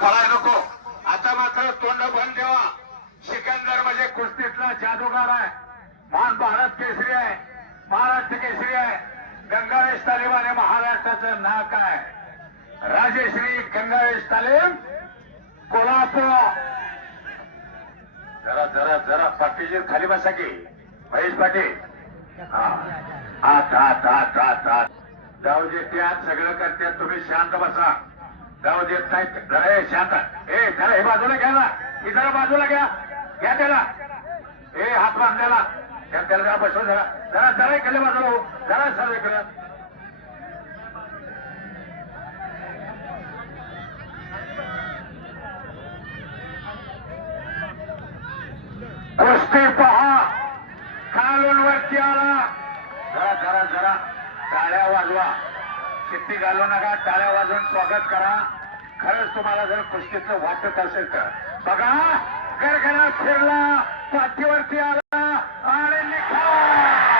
पळाय नको. आता मात्र तोंड बंद ठेवा. सिकंदर म्हणजे कुस्तीतला जादूगार आहे. महान भारत केसरी आहे, महाराष्ट्र केसरी आहे. गंगावेश तालीम आणि महाराष्ट्राचं नाक आहे. राजेश्री गंगावेश तालीम कोल्हापूर. जरा जरा जरा पाटील खाली बसा की महेश पाटील. आत आत आत आत आत जाऊ दे. त्यात सगळं करतात, तुम्ही शांत बसा. जाऊ देत नाहीत. जरा शांत. जरा हे बाजूला घ्या ना. ही जरा बाजूला घ्या. घ्या त्याला. हात बांधलेला त्याला जरा बसव. जरा जरा जरा इकडे बाजूला हो. जरा सर इकडे. कुस्ती पहा. खालून वरती आला. जरा जरा जरा टाळ्या वाजवा. शिट्टी घालू नका. टाळ्या वाजवून स्वागत करा. खरंच तुम्हाला जर कुस्तीचं वाटत असेल तर बघा. गरगरा फिरला, पाठीवरती आला आणि निघाला.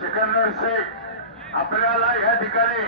सिकंदर शेख आपल्याला या ठिकाणी